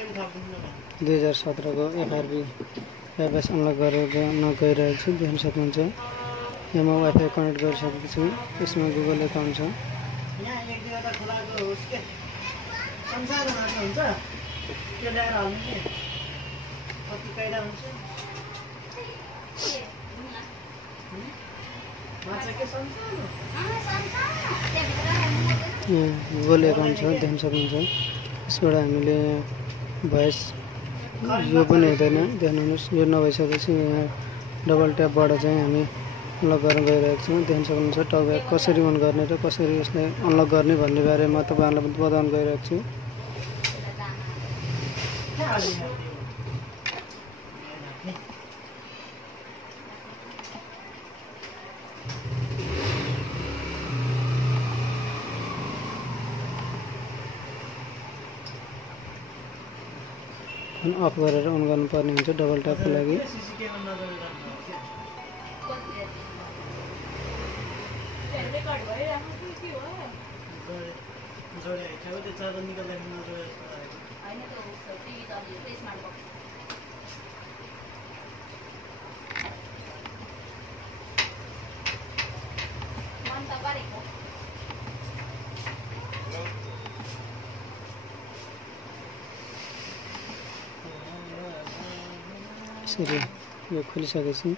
2017 को FRB wifi unlock गरेर गइरहेको छु देख्न सक्नुहुन्छ। यहाँ म वाइफाई कनेक्ट गरिसकेको छु। यसमा गुगल एकाउन्ट छ। यहाँ एक जग्गा त खुलाको होस् के संसारमा मात्र हुन्छ त्यो ल्याएर हाल्नु के कति काइदा हुन्छ माछा के संसारमा गुगल एकाउन्ट छ देख्न सक्नुहुन्छ। यसबाट हामीले भोइस यो पनि हुँदैन देख्नुहोस्। यो नभइसकेपछि यहाँ डबल ट्यापबाट चाहिँ हामी अनलक गर्न गइरहेको छौँ। देख्न सक्नुहुन्छ टकब्याक कसरी अन गर्ने र कसरी यसलाई अनलक गर्ने भन्ने बारेमा तपाईँहरूलाई बताउन गइरहेको छु। अफ गरेर अन गर्नुपर्ने हुन्छ डबल ट्यापको लागि। यसरी यो खोलिसकेपछि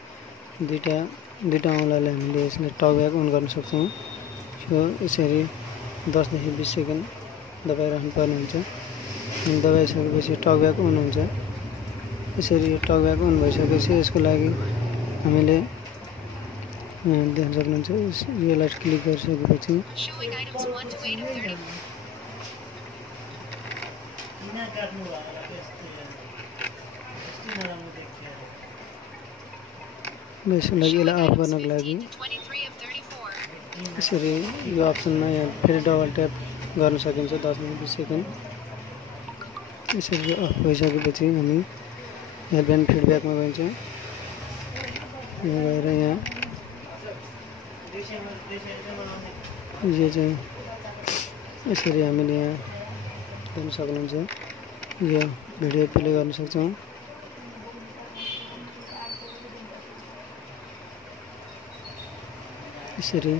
दुईटा औँलाले हामीले यसलाई टकब्याक अन गर्न सक्छौँ। यो यसरी 10 देखि 20 सेकेन्ड दबाइराख्नुपर्ने हुन्छ। दबाइसकेपछि टकब्याक अन हुन्छ। यसरी यो टकब्याक अन भइसकेपछि यसको लागि हामीले देख्न सक्नुहुन्छ यसलाई क्लिक गरिसकेपछि यसको लागि यसलाई अफ गर्नको लागि यसरी यो अप्सनमा यहाँ फेरि डबल ट्याप गर्न सकिन्छ 10 देखि 20 सेकेन्ड। यसरी यो अफ भइसकेपछि हामी हेल्प एन्ड फिडब्याकमा गइन्छ। यहाँ गएर यहाँ यो चाहिँ यसरी हामीले यहाँ गर्न सक्नुहुन्छ। यो भिडियो प्ले गर्न सक्छौँ। यसरी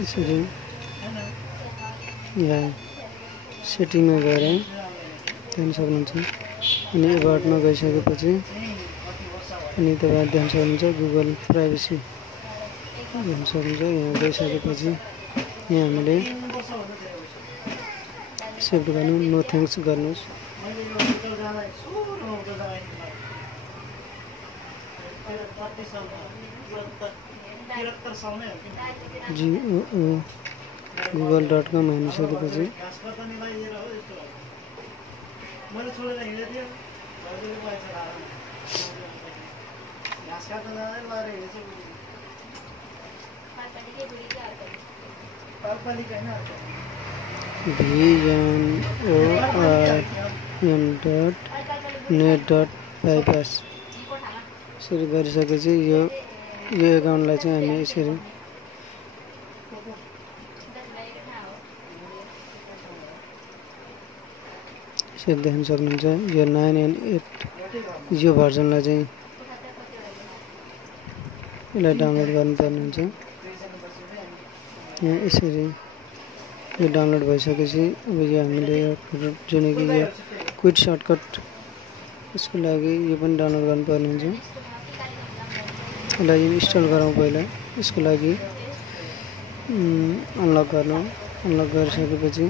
यसरी यहाँ सेटिङमा गएर देख्न सक्नुहुन्छ। अनि एबाउटमा गइसकेपछि अनि तपाईँ देख्न सक्नुहुन्छ गुगल प्राइभेसी देख्न सक्नुहुन्छ। यहाँ गइसकेपछि यहाँ हामीले एक्सेप्ट गर्नु नो थ्याङ्क्स गर्नुहोस्। google.com हानिसकेपछि VNORM.net.bypass यसरी गरिसकेपछि यो एकाउन्टलाई चाहिँ हामी यसरी देख्न सक्नुहुन्छ। यो 9 and 8 यो भर्जनलाई चाहिँ यसलाई डाउनलोड गर्नुपर्ने हुन्छ। यहाँ यसरी यो डाउनलोड भइसकेपछि अब यो हामीले जुन कि यो क्विक सर्टकट यसको लागि यो पनि डाउनलोड गर्नुपर्ने हुन्छ। यसलाई इन्स्टल गरौँ पहिला। यसको लागि अनलक गर्नु। अनलक गरिसकेपछि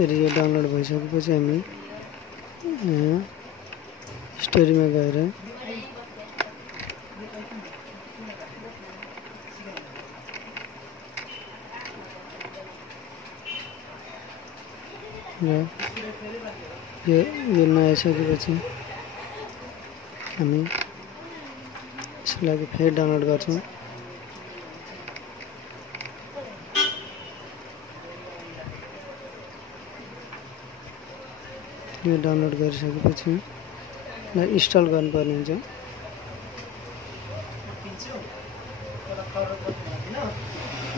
यसरी यो डाउनलोड भइसकेपछि हामी स्टोरीमा गएर यो नआइसकेपछि हामी यसको लागि फेरि डाउनलोड गर्छौँ। यो डाउनलोड गरिसकेपछि इन्स्टल गर्नुपर्ने हुन्छ।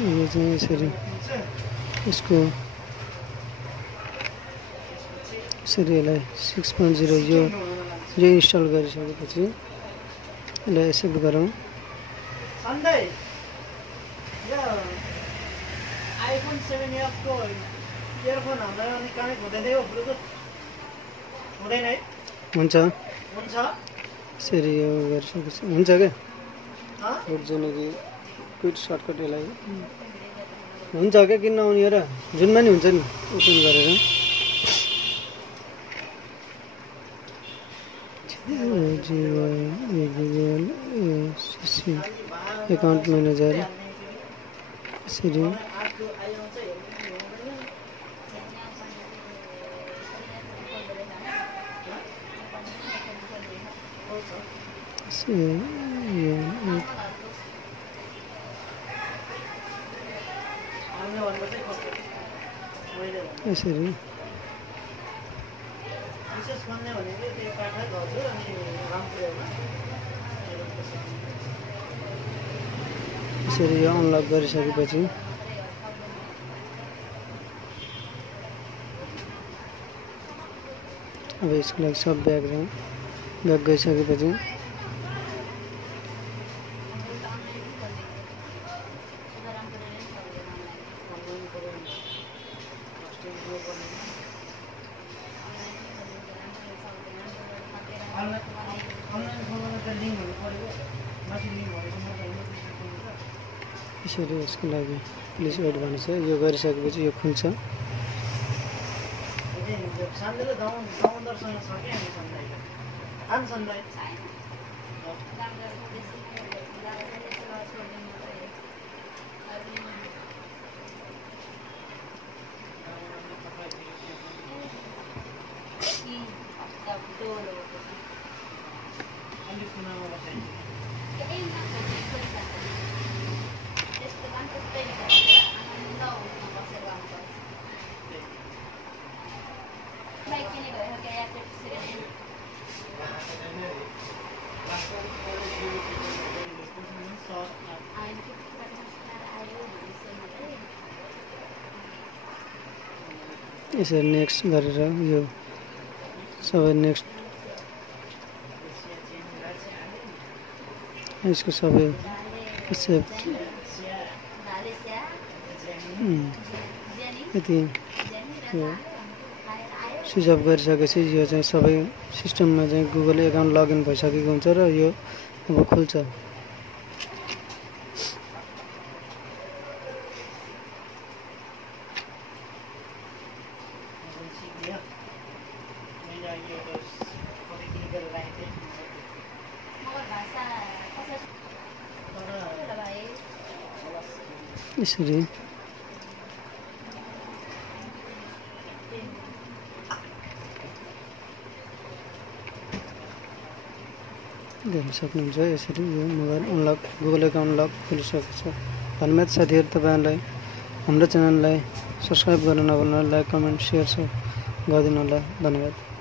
यो चाहिँ यसरी यसको यसरी यसलाई 6.0 यो इन्स्टल गरिसकेपछि यसलाई एक्सेप्ट गरौँ। आइफोन 7s को इयरफोन हामीलाई अनि कनेक्ट हुँदैन हो, ब्लुटुथ हुँदैन है? हुन्छ हुन्छ यसरी यो गरिसकेपछि हुन्छ क्या जुन कि क्विक सर्टकट यसलाई हुन्छ क्या, किन नआउने र जुनमा नि हुन्छ नि ओपन गरेर गुगल एकाउन्ट म्यानेजर यसरी यसरी विशेष भन्ने भनेको त्यो काठा गर्छु अनि रामपुरमा यसरी यो अनलक गरिसकेपछि अब यसको लागि सब ब्याक गइसकेपछि यसरी यसको लागि प्लिज वेट भन्नु छ। यो गरिसकेपछि यो खुल्छ। सानले दाउन्दरसँग छ के हामी सन्दाइ खान सन्दाइ यसरी नेक्स्ट गरेर यो सबै नेक्स्ट यसको सबै एक्सेप्ट यति स्विच अफ गरिसकेपछि यो चाहिँ सबै सिस्टममा चाहिँ गुगल एकाउन्ट लगइन भइसकेको हुन्छ र यो अब खुल्छ। यसरी गर्न सक्नुहुन्छ। यसरी यो mobile unlock Google account lock खोलिसकेको छ। धन्यवाद साथीहरू, तपाईँहरूलाई हाम्रो च्यानललाई सब्सक्राइब गर्न नभुल्नु, लाइक कमेन्ट सेयर गरिदिनु होला। धन्यवाद।